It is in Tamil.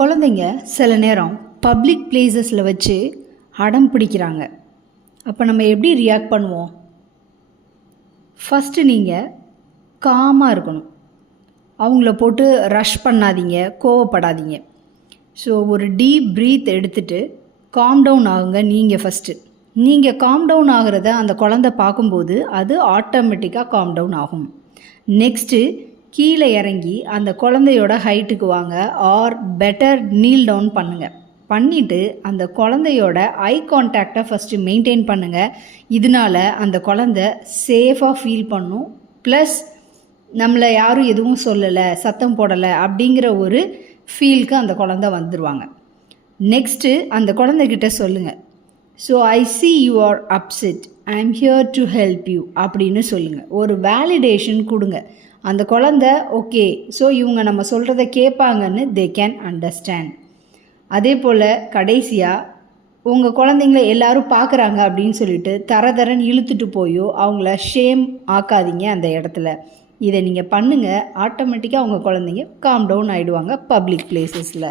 குழந்தைங்க சில நேரம் பப்ளிக் பிளேசஸில் வச்சு அடம் பிடிக்கிறாங்க. அப்போ நம்ம எப்படி ரியாக்ட் பண்ணுவோம்? ஃபஸ்ட்டு நீங்கள் காமாக இருக்கணும். அவங்கள போட்டு ரஷ் பண்ணாதீங்க, கோவப்படாதீங்க. ஸோ ஒரு டீப் ப்ரீத் எடுத்துகிட்டு காம் டவுன் ஆகுங்க. நீங்கள் ஃபஸ்ட்டு நீங்கள் காம் டவுன் ஆகிறத அந்த குழந்தை பார்க்கும்போது அது ஆட்டோமேட்டிக்காக காம் டவுன் ஆகும். நெக்ஸ்ட்டு கீழே இறங்கி அந்த குழந்தையோட ஹைட்டுக்கு வாங்க, ஆர் பெட்டர் நீல் டவுன் பண்ணுங்கள். பண்ணிவிட்டு அந்த குழந்தையோட ஐ கான்டாக்டை ஃபஸ்ட்டு மெயின்டைன் பண்ணுங்கள். இதனால் அந்த குழந்தை சேஃபாக ஃபீல் பண்ணும். ப்ளஸ் நம்மளை யாரும் எதுவும் சொல்லலை, சத்தம் போடலை அப்படிங்கிற ஒரு ஃபீலுக்கு அந்த குழந்தை வந்துடுவாங்க. நெக்ஸ்ட்டு அந்த குழந்தைகிட்ட சொல்லுங்கள், so I see you are upset, I am here to help you அப்படின்னு சொல்லுங்கள். ஒரு வேலிடேஷன் கொடுங்க. அந்த குழந்தை ஓகே, ஸோ இவங்க நம்ம சொல்கிறத கேட்பாங்கன்னு தே கேன் அண்டர்ஸ்டாண்ட். அதே போல் கடைசியாக உங்கள் குழந்தைங்கள எல்லோரும் பார்க்குறாங்க அப்படின்னு சொல்லிட்டு தரன்னு இழுத்துட்டு போயோ அவங்கள ஷேம் ஆக்காதீங்க அந்த இடத்துல. இதை நீங்கள் பண்ணுங்கள், ஆட்டோமேட்டிக்காக உங்கள் குழந்தைங்க காம் டவுன் ஆகிடுவாங்க பப்ளிக் பிளேசஸில்.